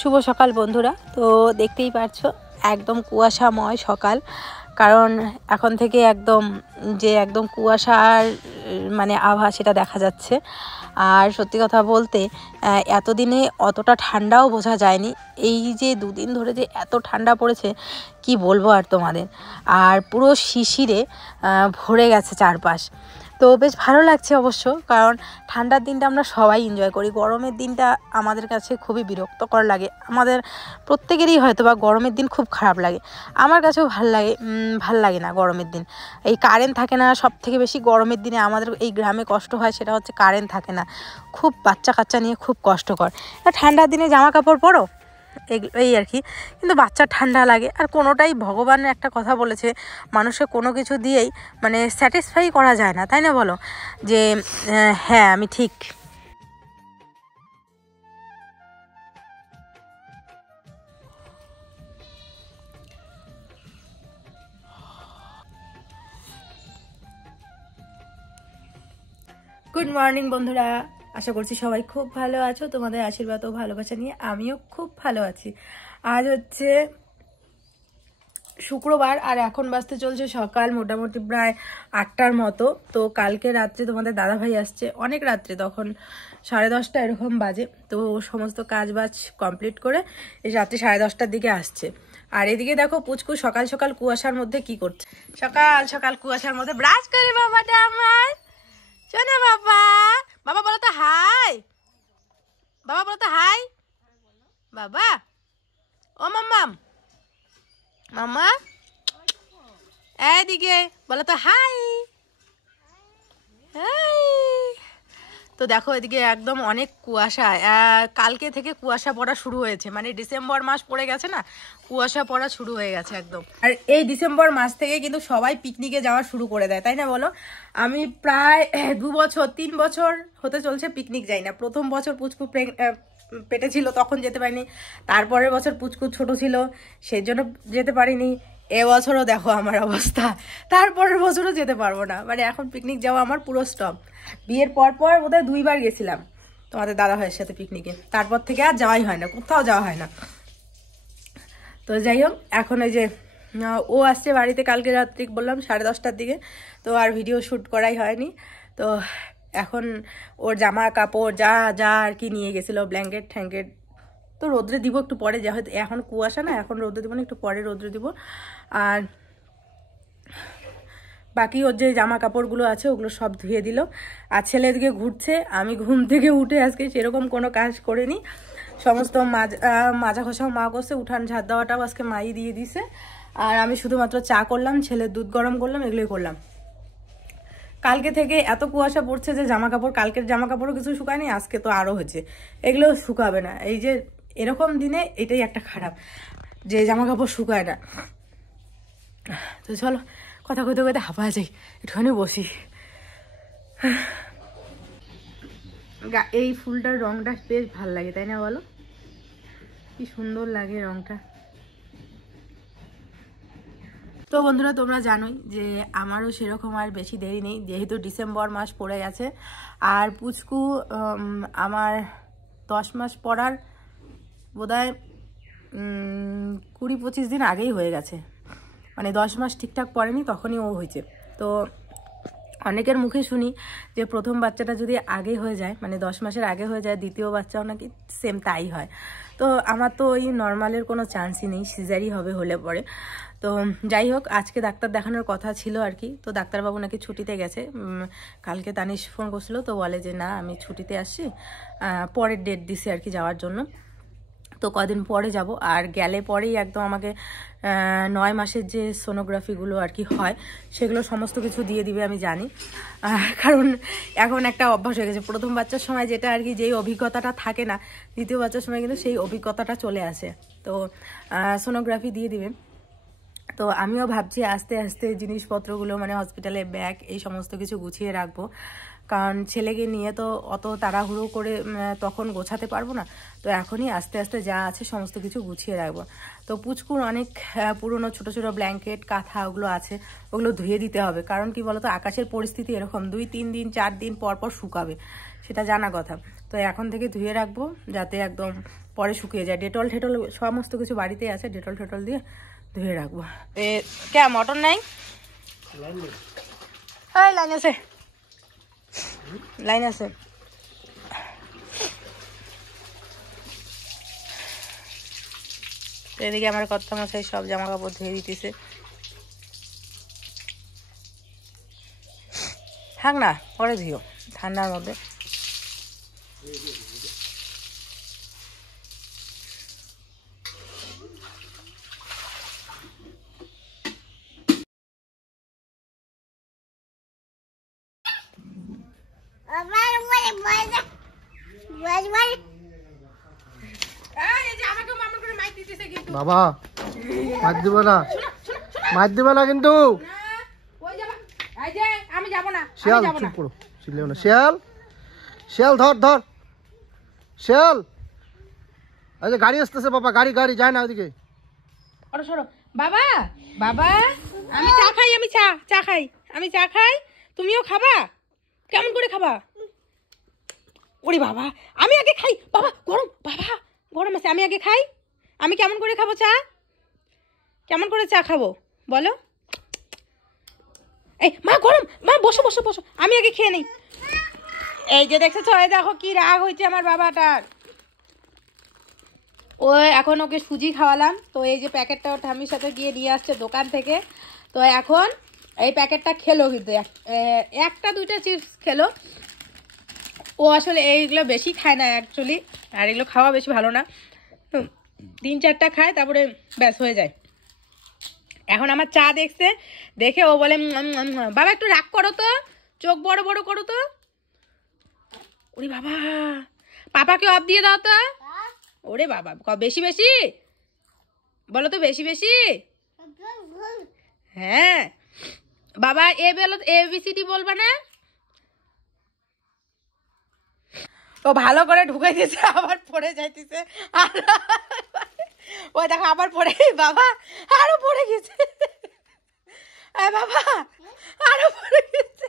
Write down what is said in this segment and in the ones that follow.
শুভ সকাল বন্ধুরা। তো দেখতেই পাচ্ছো একদম কুয়াশাময় সকাল, কারণ এখন থেকে একদম কুয়াশার মানে আভা সেটা দেখা যাচ্ছে। আর সত্যি কথা বলতে এতদিনে অতটা ঠান্ডাও বোঝা যায়নি। এই যে দুদিন ধরে যে এত ঠান্ডা পড়েছে কি বলবো আর তোমাদের। আর পুরো শিশিরে ভরে গেছে চারপাশ। তো বেশ ভালো লাগছে অবশ্য, কারণ ঠান্ডার দিনটা আমরা সবাই এনজয় করি। গরমের দিনটা আমাদের কাছে খুবই বিরক্তকর লাগে। আমাদের প্রত্যেকেরই হয়তো বা গরমের দিন খুব খারাপ লাগে। আমার কাছেও ভাল লাগে না গরমের দিন। এই কারেন্ট থাকে না, সব থেকে বেশি গরমের দিনে আমাদের এই গ্রামে কষ্ট হয়, সেটা হচ্ছে কারেন্ট থাকে না। খুব বাচ্চা কাচ্চা নিয়ে খুব কষ্টকর। ঠান্ডার দিনে জামা কাপড় পরো এই আর কি, কিন্তু বাচ্চার ঠান্ডা লাগে। আর কোনোটাই ভগবানের একটা কথা বলেছে, মানুষের কোনো কিছু দিয়েই মানে স্যাটিসফাই করা যায় না, তাই না বলো? যে হ্যাঁ আমি ঠিক। গুড মর্নিং বন্ধুরা, আশা করছি সবাই খুব ভালো আছো। তোমাদের আশীর্বাদ ও ভালোবাসা নিয়ে আমিও খুব ভালো আছি। আজ হচ্ছে শুক্রবার, আর এখন বাজতে চলছে সকাল মোটামুটি প্রায় 8টার মতো। তো কালকে রাত্রে তোমাদের দাদাভাই আসছে অনেক রাত্রে, তখন 10:30 এরকম বাজে। তো সমস্ত কাজ বাজ কমপ্লিট করে এই রাত্রে 10:30টার দিকে আসছে। আর এদিকে দেখো পুচকু সকাল সকাল কুয়াশার মধ্যে কি করছে। সকাল সকাল কুয়াশার মধ্যে ব্রাশ করে বাবাটা আমার। শোনা বাবা, বাবা বলো তো হাই, বাবা বলো তো হাই, বাবা ও মাম্মাম, মাম্মা এদিকে বলো তো হাই হাই। তো দেখো এদিকে একদম অনেক কুয়াশা, কালকে থেকে কুয়াশা পড়া শুরু হয়েছে। মানে ডিসেম্বর মাস পড়ে গেছে না, কুয়াশা পড়া শুরু হয়ে গেছে একদম। আর এই ডিসেম্বর মাস থেকে কিন্তু সবাই পিকনিকে যাওয়া শুরু করে দেয়, তাই না বলো? আমি প্রায় 2-3 বছর হতে চলছে পিকনিক যাই না। প্রথম বছর পুচকু পেটে ছিল তখন যেতে পারিনি, তারপরের বছর পুচকু ছোট ছিল সেই জন্য যেতে পারিনি। এবছরও দেখো আমার অবস্থা, তারপরের বছরও যেতে পারবো না। মানে এখন পিকনিক যাওয়া আমার পুরো স্টপ। বিয়ের পর বোধহয় 2বার গেছিলাম তোমাদের দাদা ভাইয়ের সাথে পিকনিকে, তারপর থেকে আর যাওয়াই হয় না, কোথাও যাওয়া হয় না। তো যাই হোক, এখন ওই যে ও আসছে বাড়িতে কালকে রাত্রি বললাম 10:30টার দিকে, তো আর ভিডিও শ্যুট করাই হয়নি। তো এখন ওর জামা কাপড় যা যা আর কি নিয়ে গেছিলো, ব্ল্যাঙ্কেট ঠ্যাঙ্কেট, তো রোদ্রে দিব একটু পরে, যা হয়তো এখন কুয়াশা না, এখন রোদ্রে দিব না, একটু পরে রোদ্রে দিব। আর বাকি ওর যে জামা কাপড়গুলো আছে ওগুলো সব ধুয়ে দিল। আর ছেলে দিকে ঘুরছে, আমি ঘুম থেকে উঠে আজকে সেরকম কোনো কাজ করিনি। সমস্ত মাজা ঘষাও মা করছে, উঠান ঝাড় দেওয়াটাও আজকে মাই দিয়ে দিছে। আর আমি শুধুমাত্র চা করলাম, ছেলের দুধ গরম করলাম, এগুলোই করলাম। কালকে থেকে এত কুয়াশা পড়ছে যে জামা কাপড়, কালকের জামা কাপড়ও কিছু শুকায়নি, আজকে তো আরও হয়েছে, এগুলো শুকাবে না। এই যে এরকম দিনে এটাই একটা খারাপ, যে জামা কাপড় শুকায় না। তো চলো কথা কইতে কইতে হাঁপা যাই, একটুখানি বসি। এই ফুলটার রংটা বেশ ভাল লাগে, তাই না বলো? কি সুন্দর লাগে রংটা। তো বন্ধুরা তোমরা জানোই যে আমারও সেরকম আর বেশি দেরি নেই, যেহেতু ডিসেম্বর মাস পড়ে গেছে। আর পুচকু আমার 10 মাস পড়ার বোধহয় 20-25 দিন আগেই হয়ে গেছে। মানে 10 মাস ঠিকঠাক পড়েনি, তখনই ও হয়েছে। তো অনেকের মুখে শুনি যে প্রথম বাচ্চাটা যদি আগে হয়ে যায়, মানে 10 মাসের আগে হয়ে যায়, দ্বিতীয় বাচ্চাও নাকি সেম তাই হয়। তো আমার তো ওই নর্মালের কোনো চান্সই নেই, সিজারই হবে হলে পরে। তো যাই হোক, আজকে ডাক্তার দেখানোর কথা ছিল আর কি। তো ডাক্তারবাবু নাকি ছুটিতে গেছে। কালকে তানিশ ফোন করছিল, তো বলে যে না আমি ছুটিতে আসছি, পরের ডেট দিছে আর কি যাওয়ার জন্য। তো কদিন পরে যাব। আর গেলে পরেই একদম আমাকে 9 মাসের যে সোনোগ্রাফিগুলো আর কি হয় সেগুলো সমস্ত কিছু দিয়ে দিবে, আমি জানি। কারণ এখন একটা অভ্যাস হয়ে গেছে, প্রথম বাচ্চার সময় যেটা আর কি যেই অভিজ্ঞতাটা থাকে না, দ্বিতীয় বাচ্চার সময় কিন্তু সেই অভিজ্ঞতাটা চলে আসে। তো সোনোগ্রাফি দিয়ে দিবে। তো আমিও ভাবছি আস্তে আস্তে জিনিসপত্রগুলো, মানে হসপিটালে ব্যাগ এই সমস্ত কিছু গুছিয়ে রাখবো। কারণ ছেলেকে নিয়ে তো অত তাড়াহুড়ো করে তখন গোছাতে পারবো না। তো এখনই আস্তে আস্তে যা আছে সমস্ত কিছু গুছিয়ে রাখবো। তো পুচকুর অনেক পুরনো ছোট ছোট ব্ল্যাঙ্কেট কাঁথা ওগুলো আছে, ওগুলো ধুয়ে দিতে হবে। কারণ কি বলতো, আকাশের পরিস্থিতি এরকম 2-3 দিন 4 দিন পর পর শুকাবে, সেটা জানা কথা। তো এখন থেকে ধুয়ে রাখবো যাতে একদম পরে শুকিয়ে যায়। ডেটল ঠেটল সমস্ত কিছু বাড়িতেই আছে, ডেটল ঠেটল দিয়ে ধুয়ে রাখবো। কে মটন নাই? লাইন আছে, লাইন আছে। এদিকে আমার কর্তা মশাই সব জামা কাপড় ধুয়ে দিতেছে। থাক না, পরে ধুও ঠান্ডার মধ্যে। বাবা মার দিবে না, মার দিবে না কিন্তু। আমি যাবো না, শিয়াল চুপ করো, চিল্লেও না। শিয়াল, শিয়াল ধর ধর, শিয়াল। আচ্ছা গাড়ি আসতেছে বাবা, গাড়ি গাড়ি যায় না ওদিকে। সরো বাবা, বাবা আমি চা খাই, আমি চা খাই, আমি চা খাই, তুমিও খাবা? কেমন করে খাবা? ওরে বাবা, আমি আগে খাই। বাবা গরম, বাবা গরম আছে, আমি আগে খাই। আমি কেমন করে খাবো চা? কেমন করে চা খাবো বলো? এই মা গরম, মা বসো বসো বসো, আমি আগে খেয়ে নেই। এই যে দেখছো, এই দেখো কি রাগ হয়েছে আমার বাবাটার। ও এখন ওকে সুজি খাওয়ালাম, তো এই যে প্যাকেটটা ওর ঠাম্মির সাথে গিয়ে নিয়ে আসছে দোকান থেকে। তো এখন এই প্যাকেটটা খেলো, কিন্তু একটা দুইটা চিপস খেলো। ও আসলে এইগুলো বেশি খায় না অ্যাকচুয়ালি, আর এগুলো খাওয়া বেশি ভালো না। 3-4টা খায় তারপরে ব্যাস হয়ে যায়। এখন আমার চা দেখছে, দেখে ও বলে বাবা একটু রাগ করো তো, চোখ বড় বড় করো তো। ওরে বাবা, পাপাকে অফ দিয়ে দাও তো। ওরে বাবা, বেশি বেশি বলো তো, বেশি বেশি। হ্যাঁ বাবা, ABCD বলবা না? ও ভালো করে ঢুকে দিয়েছে, আবার পড়ে যাইতেছে। ও দেখো আবার পড়ে, বাবা আরো পড়ে গেছে, বাবা আরো পড়ে গেছে,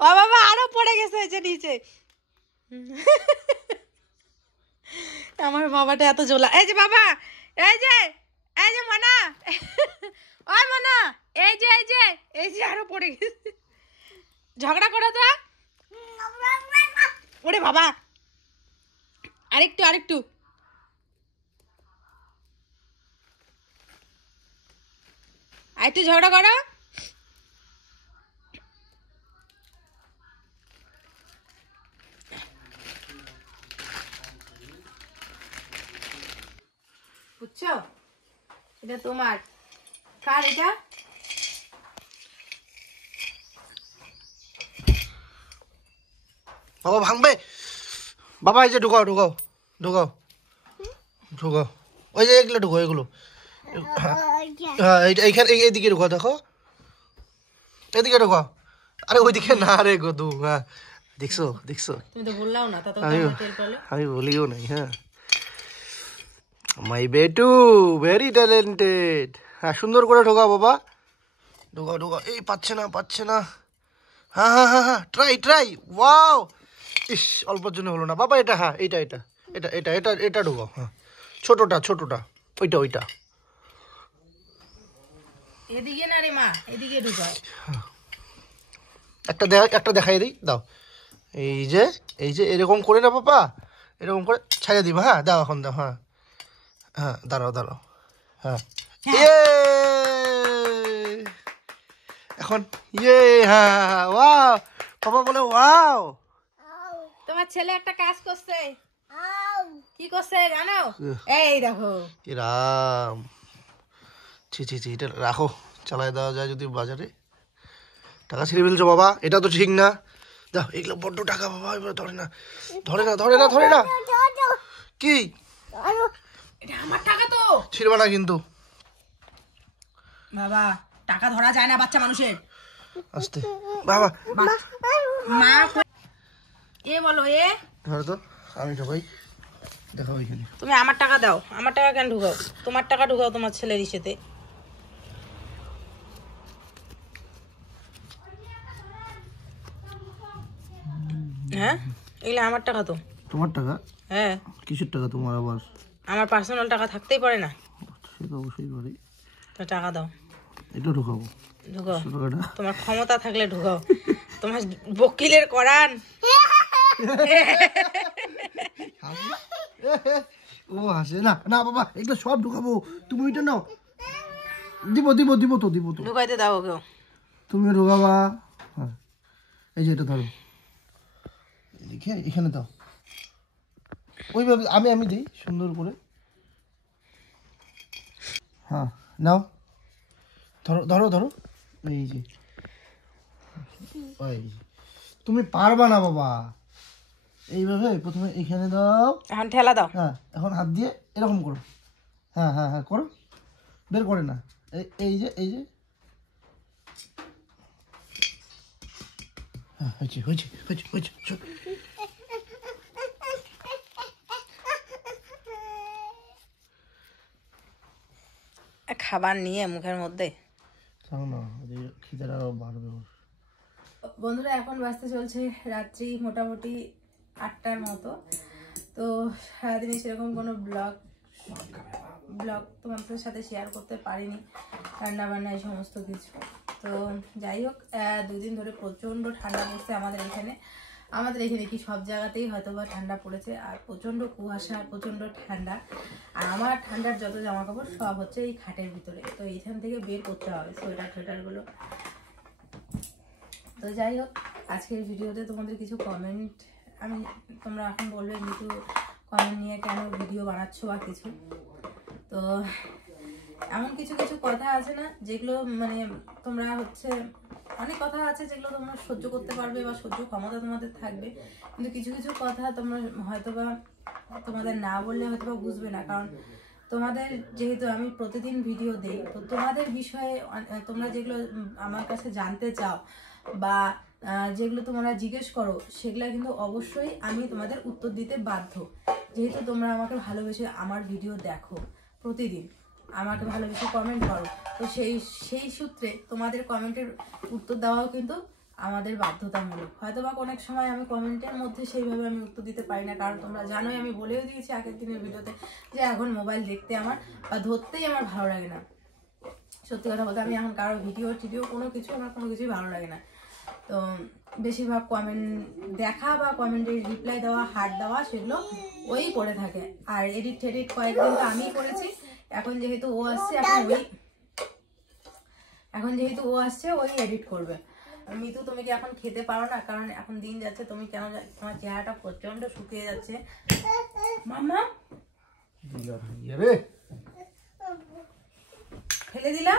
ও বাবা আরো পড়ে গেছে এই যে নিচে। আমার বাবাটা এত জোলা। এই যে বাবা, এই যে মনা, ওই মনা, এই যে আরো পড়ে গেছে। ঝগড়া করো তো। ওরে বাবা, আরেকটু আরেকটু। আরেকটু ঝগড়া করো। বুঝছো, এটা তোমার। কার এটা? বাবা ভাঙবে। বাবা এই যে ঢুকাও ঢুকাও ঢুকাও ঢুকাও, ওই যে এগুলো ঢুকাও, এগুলো। হ্যাঁ এইখানে এইদিকে ঢুকাও, দেখো এদিকে ঢুকাও। আরে ওইদিকে না রে গদু। হ্যাঁ দেখছো দেখছো, তুমি তো বললাও না, তা তো আমি বলিও নাই। হ্যাঁ মাই বেটু ভেরি ট্যালেন্টেড। হ্যাঁ সুন্দর করে ঢোকাও বাবা, ঢোকাও ঢোকাও। এই পাচ্ছে না পাচ্ছে না। হ্যাঁ হ্যাঁ হ্যাঁ হ্যাঁ, ট্রাই ট্রাই। ওয়াও, ইস অল্পর জন্য হলো না বাবা। এটা হ্যাঁ, এটা এটা এটা এটা এটা এটা ঢোকাও। হ্যাঁ ছোটটা ছোটটা, ওইটা ওইটা। এদিকে না রে মা, এদিকে ঢুকাও। একটা দেখাই দিই, দাও। এই যে এরকম করে না বাবা, এরকম করে ছাইড়ে দিবা। হ্যাঁ দাও, এখন দাও। হ্যাঁ হ্যাঁ দাঁড়াও দাঁড়াও। হ্যাঁ এখন হ্যাঁ ওয়াও, বাবা বলে ওয়াও। তোমার ছেলে একটা কাজ করছে। কি করছে জানো? এই দেখো। রাম, ছি ছি ছি, এটা রাখো, চালাই দেওয়া যায় যদি বাজারে। টাকা ছিঁড়ে ফেলছো বাবা, এটা তো ঠিক না। দাও, এগুলো বড্ড টাকা বাবা, এবার ধরে না ধরে না ধরে না ধরে না। কি এটা আমার টাকা তো, ছিঁড়বা না কিন্তু বাবা। টাকা ধরা যায় না বাচ্চা মানুষের। আস্তে বাবা মা এ বলো এ ধরো তো আমি ঢোকাই দেখাও এখানে। তুমি আমার টাকা দাও, আমার টাকা কেন ঢুকাও? তোমার টাকা ঢুকাও তোমার ছেলের ইসেতে। হ্যাঁ এগুলো আমার টাকা তো। তোমার টাকা? হ্যাঁ। কিসের টাকা তোমার আবার? আমার পার্সোনাল টাকা থাকতেই পারে না? সে তো অবশ্যই পারে। তো টাকা দাও। এটা ঢোকাবো? ঢুকাও, টাকাটা তোমার ক্ষমতা থাকলে ঢুকাও। তোমার বকিলের করান। ও হাসে না না বাবা, এগুলো সব ঢুকাবো, তুমি ওইটা নাও। দিব দিব দিব তো দিব তো। ঢুকাইতে দাও ওকেও। তুমি ঢোকাবা। হ্যাঁ এই যে এটা ধরো, দেখে এখানে দাও। ওইভাবে আমি দিই সুন্দর করে। হ্যাঁ নাও, ধরো ধরো ধরো। এই যে ওই তুমি পারবা না বাবা, এইভাবে প্রথমে এখানে দাও। এখন ঠেলা দাও। হ্যাঁ এখন হাত দিয়ে এরকম করো। হ্যাঁ হ্যাঁ হ্যাঁ করো, বের করে না। এই যে এই যে হ্যাঁ হয়েছে হয়েছে হয়েছে হয়েছে। খাবার নিয়ে মুখের মধ্যে না খিদে আরো বাড়বে। বন্ধুরা এখন বাজতে চলছে রাত্রি মোটামুটি 8টার মতো। তো সারাদিনে সেরকম কোনো ব্লগ তোমাদের সাথে শেয়ার করতে পারিনি, রান্না বান্না এই সমস্ত কিছু। তো যাই হোক, 2 দিন ধরে প্রচণ্ড ঠান্ডা পড়ছে আমাদের এখানে কি সব জায়গাতেই হয়তো বা ঠান্ডা পড়েছে, আর প্রচণ্ড কুয়াশা, প্রচণ্ড ঠান্ডা। আর আমার ঠান্ডার যত জামা কাপড় সব হচ্ছে এই খাটের ভিতরে, তো এইখান থেকে বের করতে হবে সোয়েটারগুলো। তো যাই হোক, আজকের ভিডিওতে তোমাদের কিছু কমেন্ট, তোমরা এখন বলবে কিছু কমেন্ট নিয়ে কেন ভিডিও বানাচ্ছ বা কিছু। তো এমন কিছু কথা আছে না যেগুলো মানে তোমরা হচ্ছে, অনেক কথা আছে যেগুলো তোমরা সহ্য করতে পারবে বা সহ্য ক্ষমতা তোমাদের থাকবে, কিন্তু কিছু কথা তোমরা হয়তোবা তোমাদের না বললে হয়তোবা বুঝবে না। কারণ তোমাদের যেহেতু আমি প্রতিদিন ভিডিও দেই, তো তোমাদের বিষয়ে তোমরা যেগুলো আমার কাছে জানতে চাও বা যেগুলো তোমরা জিজ্ঞেস করো, সেগুলো কিন্তু অবশ্যই আমি তোমাদের উত্তর দিতে বাধ্য। যেহেতু তোমরা আমাকে ভালোবেসে আমার ভিডিও দেখো, প্রতিদিন আমাকে ভালোবেসে কমেন্ট করো, তো সেই সূত্রে তোমাদের কমেন্টের উত্তর দেওয়াও কিন্তু আমাদের বাধ্যতামূলক। হয়তো বা অনেক সময় আমি কমেন্টের মধ্যে সেইভাবে আমি উত্তর দিতে পারি না, কারণ তোমরা জানোই, আমি বলেও দিয়েছি আগের দিনের ভিডিওতে যে এখন মোবাইল দেখতে আমার বা ধরতেই আমার ভালো লাগে না। সত্যি কথা বলতে আমি এখন কারো ভিডিও কোনো কিছুই ভালো লাগে না। তো বেশিরভাগ কমেন্ট দেখা বা কমেন্টের রিপ্লাই দেওয়া, হার্ট দেওয়া, সেগুলো ওই করে থাকে। আর এডিট কয়েকদিন তো আমিই করেছি। এখন যেহেতু ও আসছে ওই এডিট করবে। মিতু তুমি কি এখন খেতে পারো না? কারণ এখন দিন যাচ্ছে, তুমি কেন তোমার চেহারাটা প্রচন্ড শুকিয়ে যাচ্ছে। মামা ফেলে দিলা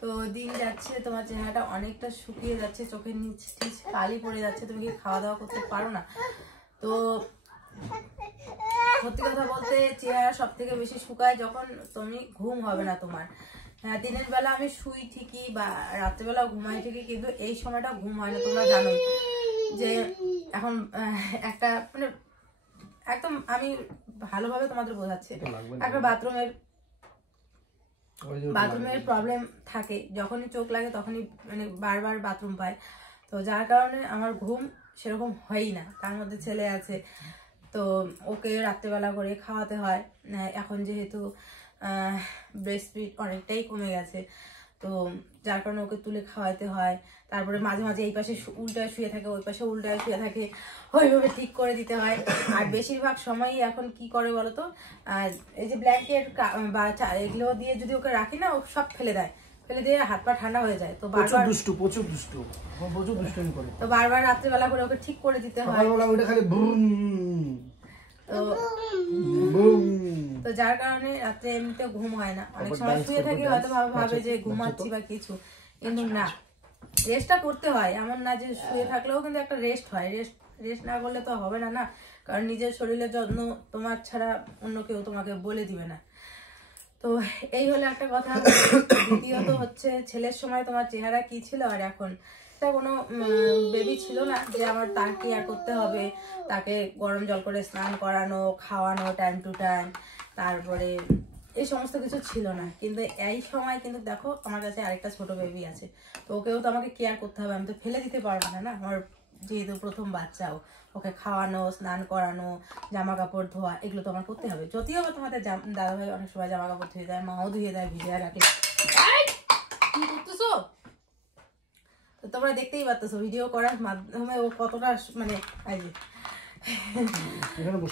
তো দিন যাচ্ছে, তোমার চেহারাটা অনেকটা শুকিয়ে যাচ্ছে, চোখের নিচ কালি পড়ে যাচ্ছে, তুমি কি খাওয়া দাওয়া করতে পারো না। তো সত্যি কথা বলতে চেহারা সব থেকে বেশি শুকায় যখন তুমি ঘুম হবে না তোমার। হ্যাঁ, দিনের বেলা আমি শুই ঠিকই বা রাত্রেবেলা ঘুমাই ঠিকই, কিন্তু এই সময়টা ঘুম হয় না। তোমরা জানোই যে এখন একটা মানে একদম আমি ভালোভাবে তোমাদের বোঝাচ্ছি, একটা বাথরুমের প্রবলেম থাকে, যখনই চোখ লাগে তখনই মানে বারবার বাথরুম পায়। তো যার কারণে আমার ঘুম সেরকম হয়ই না। তার মধ্যে ছেলে আছে, তো ওকে রাত্রেবেলা করে খাওয়াতে হয়। এখন যেহেতু ব্রেস্ট ফিড অনেকটাই কমে গেছে, তো যার কারণে ওকে তুলে খাওয়াতে হয়। তারপরে মাঝে মাঝে এই পাশে উল্টায় শুয়ে থাকে, ওই পাশে উল্টায় শুয়ে থাকে, ওইভাবে ঠিক করে দিতে হয়। আর বেশিরভাগ সময়ই এখন কি করে বলতো, এই যে ব্ল্যাঙ্কেট বা এগুলো দিয়ে যদি ওকে রাখি না, ও সব ফেলে দিয়ে হাত পা ঠান্ডা হয়ে যায়। তো বারবার প্রচুর দুষ্টু করে, তো বারবার রাত্রেবেলা করে ওকে ঠিক করে দিতে হয়। তো যার কারণে রাত্রে এমনিতে ঘুম হয় না। অনেক সময় শুয়ে থাকি, হয়তো ভাবে যে ঘুমাচ্ছি বা কিছু, কিন্তু না, রেস্টটা করতে হয়। এমন না যে শুয়ে থাকলেও কিন্তু একটা রেস্ট হয়। রেস্ট না করলে তো হবে না। কারণ নিজের শরীরের যত্ন তোমার ছাড়া অন্য কেউ তোমাকে বলে দিবে না। তো এই হলো একটা কথা। দ্বিতীয়ত হচ্ছে ছেলের সময় তোমার চেহারা কি ছিল আর এখন, তা কোনো বেবি ছিল না যে আমার তার কেয়ার করতে হবে, তাকে গরম জল করে স্নান করানো, খাওয়ানো টাইম টু টাইম, তারপরে এই সমস্ত কিছু ছিল না। কিন্তু এই সময় কিন্তু দেখো আমার কাছে আরেকটা ছোট বেবি আছে, তো ওকেও তো আমাকে কেয়ার করতে হবে, আমি তো ফেলে দিতে পারবো না না, আমার যেহেতু প্রথম বাচ্চাও, ওকে খাওয়ানো, স্নান করানো, জামা কাপড় ধোয়া, এগুলো তো আমার করতে হবে। যদিও বা তোমাদের দাদাভাই অনেক সময় জামা কাপড় ধুয়ে দেয়, মাও ধুয়ে দেয়, ভিজে রাখে। কি করতেছো? তো তোমরা দেখতেই পাচ্ছ ভিডিও করার মাধ্যমে ও কতটা মানে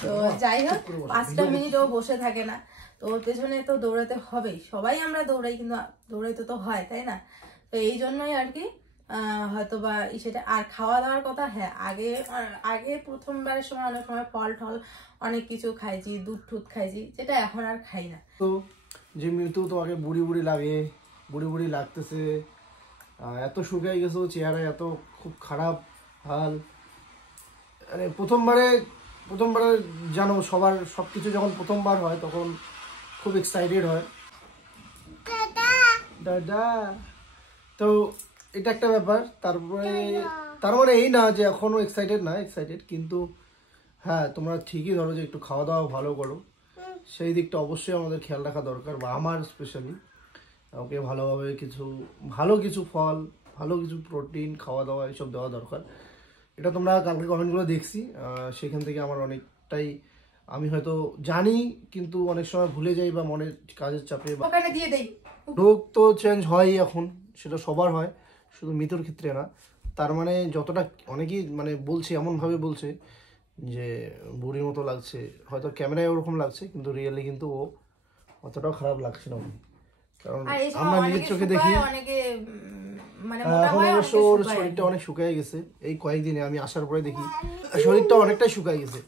তো যাই হোক 5টা মিনিট ও বসে থাকে না, তো ওর পেছনে তো দৌড়াতে হবেই, সবাই আমরা দৌড়াই, কিন্তু দৌড়াইতে তো হয় তাই না। তো এই জন্যই আর কি হয়তো বা সেটা। আর খাওয়া দাওয়ার কথা, হ্যাঁ আগে প্রথমবারের সময় অনেক সময় ফল টল অনেক কিছু খাইছি, দুধ টুধ খাইছি, যেটা এখন আর খাই না। তো যে মৃত্যু তোমাকে বুড়ি বুড়ি লাগে, বুড়ি বুড়ি লাগতেছে, এত শুকিয়ে গেছো, চেহারা এত খুব খারাপ হাল। মানে প্রথমবারে জানো সবার সব কিছু যখন প্রথমবার হয় তখন খুব এক্সাইটেড হয়। দাদা, তো এটা একটা ব্যাপার। তারপরে তার মানে এই না যে এখনো এক্সাইটেড না, এক্সাইটেড, কিন্তু হ্যাঁ তোমরা ঠিকই ধরো যে একটু খাওয়া দাওয়া ভালো করো, সেই দিকটা অবশ্যই আমাদের খেয়াল রাখা দরকার, বা আমার স্পেশালি ওকে ভালোভাবে ভালো কিছু ফল, ভালো কিছু প্রোটিন খাওয়া দাওয়া এসব দেওয়া দরকার। এটা তোমরা কালকে কমেন্টগুলো দেখছি, সেখান থেকে আমার অনেকটাই আমি হয়তো জানি, কিন্তু অনেক সময় ভুলে যাই বা মনের কাজের চাপে রোগ তো চেঞ্জ হয় এখন, সেটা সবার হয়, শুধু মৃত্যুর ক্ষেত্রে না। তার মানে যতটা অনেকেই মানে বলছে, এমনভাবে বলছে যে বুড়ির মতো লাগছে, হয়তো ক্যামেরায় ওরকম লাগছে, কিন্তু রিয়েলি কিন্তু ও অতটাও খারাপ লাগছে না, কারণ আমরা নিজের চোখে দেখি। এখন অবশ্য ওর শরীরটা অনেক শুকিয়ে গেছে, এই কয়েকদিনে আমি আসার পরে দেখি শরীরটা অনেকটাই শুকিয়ে গেছে।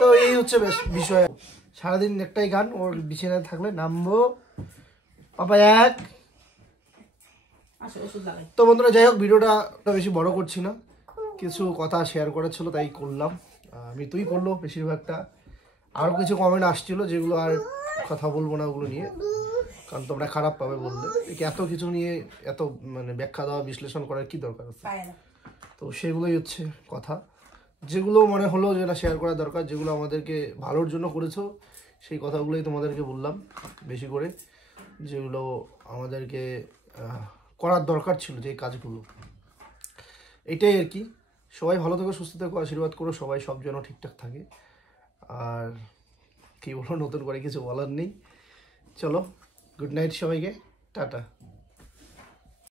তো এই হচ্ছে বিষয়, সারাদিন একটাই গান, ওর বিছানায় থাকলে নামবো পাপা এক। তো বন্ধুরা যাই হোক, ভিডিওটা বেশি বড় করছি না, কিছু কথা শেয়ার করার ছিল তাই করলাম। তুই করলো বেশিরভাগটা, আরও কিছু কমেন্ট আসছিল যেগুলো আর কথা বলবো না ওগুলো নিয়ে, কারণ তোমরা খারাপ পাবে বললে। এত কিছু নিয়ে এত মানে ব্যাখ্যা দেওয়া, বিশ্লেষণ করার কি দরকার আছে? তো সেগুলোই হচ্ছে কথা, যেগুলো মনে হলো যেটা শেয়ার করা দরকার, যেগুলো আমাদেরকে ভালোর জন্য করেছো, সেই কথাগুলোই তোমাদেরকে বললাম বেশি করে, যেগুলো আমাদেরকে করার দরকার ছিল, যে কাজগুলো। এটাই আর কি। সবাই ভালো থেকো, সুস্থ থেকো, আশীর্বাদ করো সবাই সব যেন ঠিকঠাক থাকে। আর কি বলো, নতুন করে কিছু বলার নেই। চলো, গুড নাইট সবাইকে, টাটা।